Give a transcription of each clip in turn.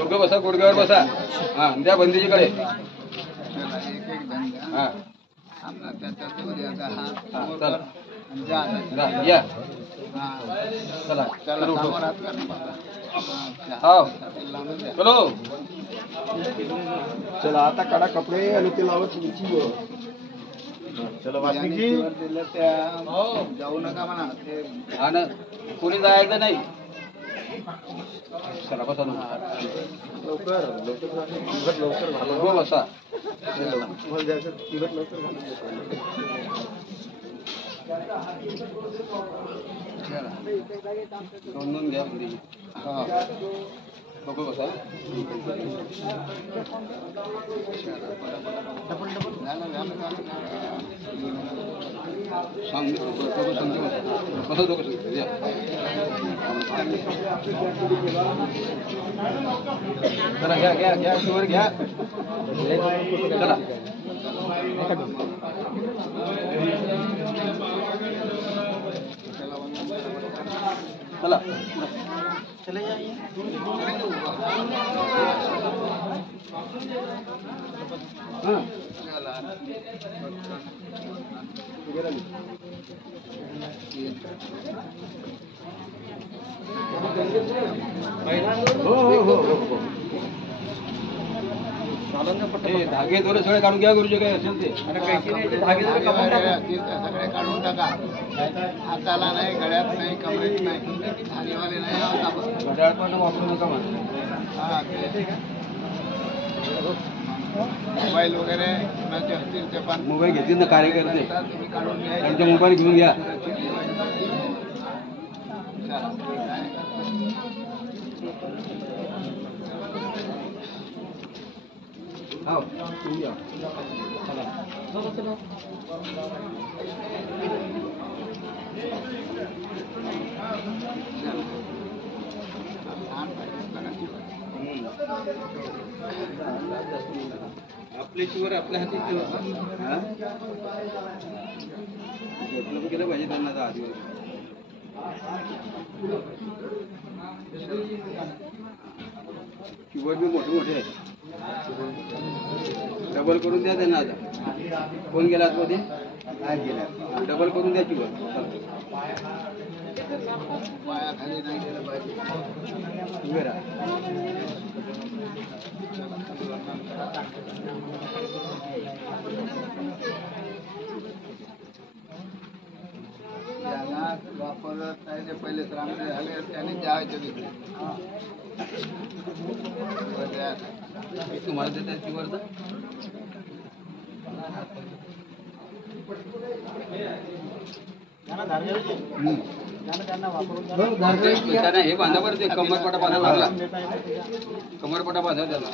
दोघं बसा, गुडघ्यावर बसा. हा, द्या बंदीजीकडे. हा, या चला चलो चला आता काढा कपडे आणि ते लावा तुमची. चला वासनिकजी जाऊ नका म्हणा ते. हा ना, कोणी जायचं नाही. चला बसा लवकर लवकर लवकर हो बसा. तुम्हाला जायचं तिघत लवकर दोन घ्या बंदीजी. हा बघू बसा. सांग कसं तो कसं चला घ्या घ्या घ्या वर घ्या. चला चला चले जाइए. हाँ धागे दोरे सगळे काढून घ्या गुरुजी. काय असेल ते धागे सगळे काढून टाका. हाताला नाही, गळ्यात नाही, कमरेत नाही, धागेवाले नाही. घड्याळ पण वापरू नका मला. मोबाईल वगैरे कोणाचे असतील ते पण. मोबाईल घेतील ना कार्यकर्ते, तुम्ही काढून घ्या. त्यांचे मोबाईल घेऊन घ्या. हो तुम्ही या. चला चला आपली शिवर आपल्या हाती घेतलं केलं पाहिजे त्यांना. तर आधी किंवा बी मोठे मोठे आहेत. डबल करून द्या त्यांना. आता कोण गेला आतमध्ये? गेला. डबल करून द्या किंवा पायाखाली नाही गेलं पाहिजे. उभे राहा. ज्यांना वापरत नाही ते पहिले चांगले झाले त्यांनी द्यायचे तिकडे. तुम्हाला देतात किंवा त्यांना हे बांधा बरं. ते कमरपटा बांधा लागला. कमरपटा बांधा त्याला.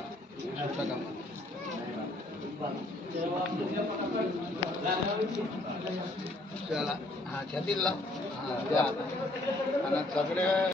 चला हा छतील लाव. हा द्या. आणि सगळे